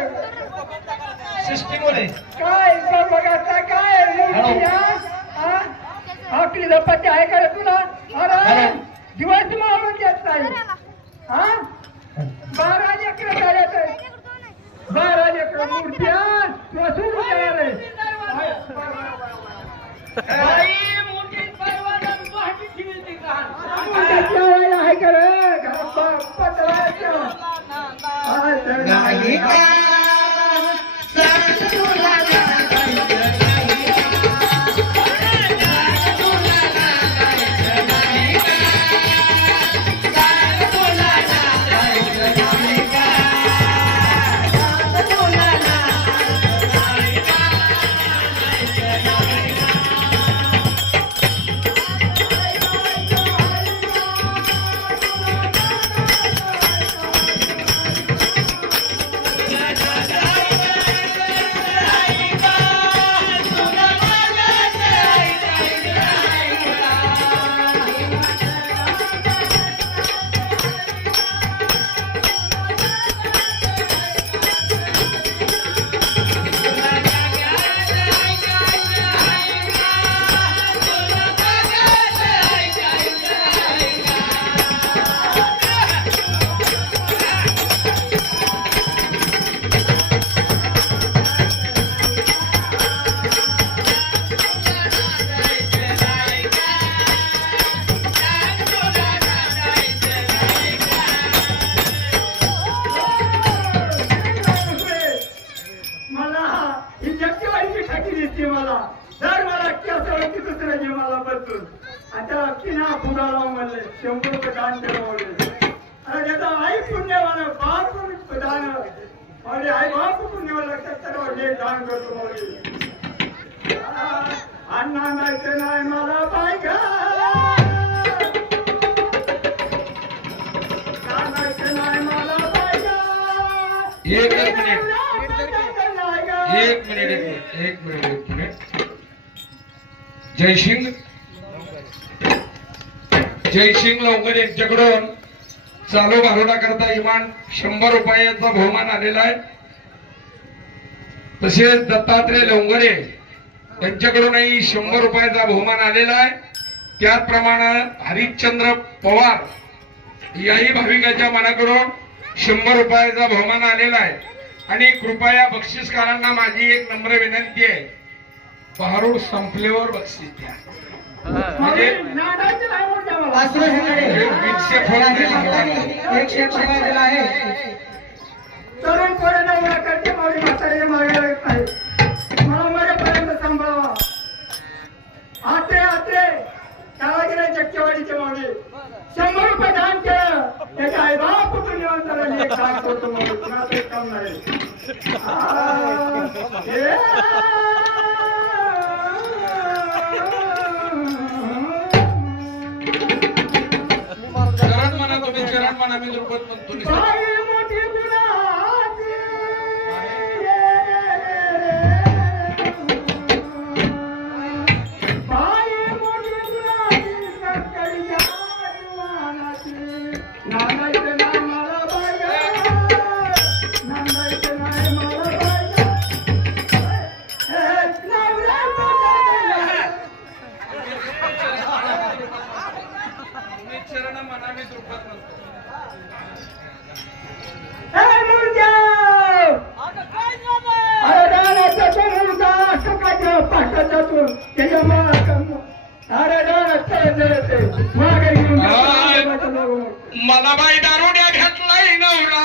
नाही जायचं सिस्टीममध्ये काय बघायचं काय? हा? पत्ते आहे का रे तुला? अरे दिवस मारून देत नाही. हा? बारा लेकर झाले तर. बारा लेकर मूर्त्या तुला तयार आहे. वेळेला आहे का रे? घरात का? नाही. ते नाही मला नाही मला पाहिजे एक मिनिट एक मिनिट एक मिनिट. एक मिनिट जयसिंग जयसिंग लवकर यांच्याकडून चालू घालवण्याकरता इमान शंभर रुपयाचा बहुमान आलेला आहे. तसेच दत्तात्रय लोंगरे यांच्याकडूनही शंभर रुपयाचा बहुमान आलेला आहे. त्याचप्रमाणे हरिश्चंद्र पवार याही भाविकाच्या मनाकडून शंभर रुपयाचा बहुमान आलेला आहे. आणि कृपया बक्षीसकारांना माझी एक नम्र विनंती आहे. पहारूड संपल्यावर बक्षीस द्या. म्हणजे एकशे एक तरुण पोरं नवरा करते माऊली म्हातारे मागे लागत नाही मला मरेपर्यंत सांभाळावा. आते आते त्याला गेले चक्केवाडीचे मागे शंभर रुपये दान केलं. त्याच्या आई बाप कुठून निवांत झाला एक काम करतो ते काम नाही. तुम्ही चरण म्हणा मी म्हणतो मला बाई दारुड्या भेटलाय नवरा.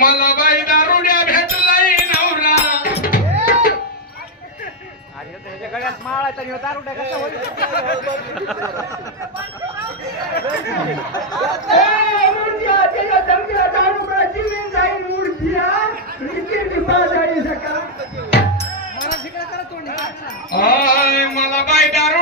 मला बाई दारुड्या भेटलाय नवरा. जाईल मुर्द्या. मला बाय दारू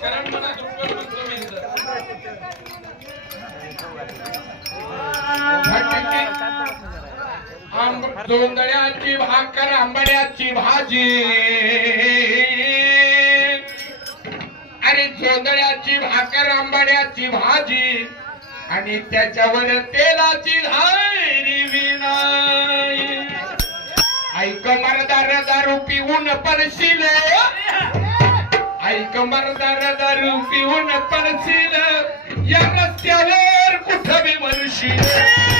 शरण म्हणा दुर्बल म्हणतो मी जोंधळ्याची भाकर आंबड्याची भाजी. आणि जोंधळ्याची भाकर आंबड्याची भाजी. आणि त्याच्यावर तेलाची धायरी विनाई ऐक मरदार दारू पिऊन परशिले ऐक मरदार दारू पिऊन पडशील या रस्त्यावर कुठं मी मनुष्य.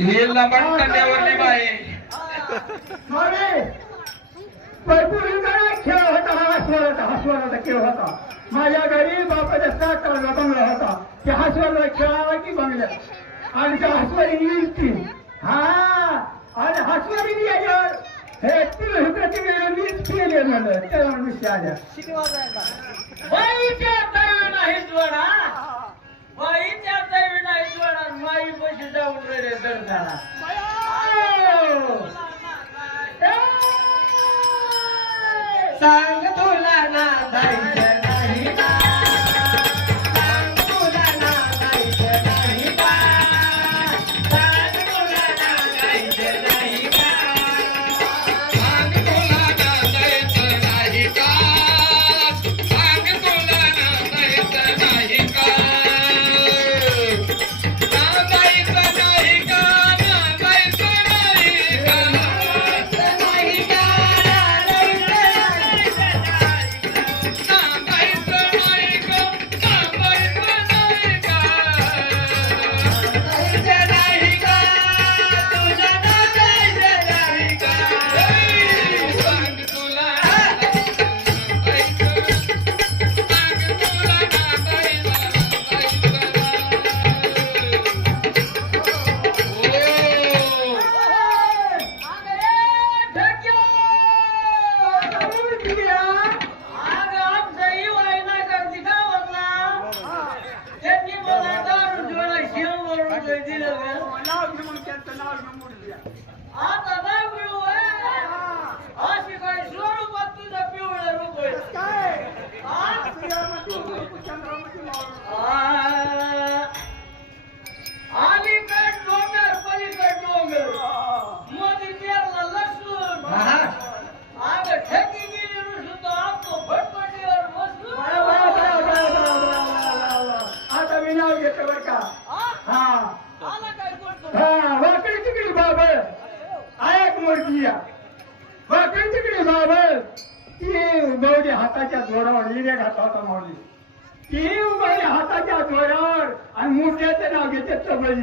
हे खेळ होता हा हसवर होता हसवराचा खेळ होता. माझ्या घरी बापाच्या सात बंगला होता. त्या हसवरला खेळावा की बंगला. आणि त्या हसवर इंग्लिश टीम हा आणि हसवर इंडिया हे तुला केले म्हणलं त्याला मनुष्य आल्या बाईच्या दैवी नाही जोडा. बाईच्या माई पशी जाऊन रे दर्जाला. ನಾವು ಗೆದ್ದ ಪ್ರಜಿ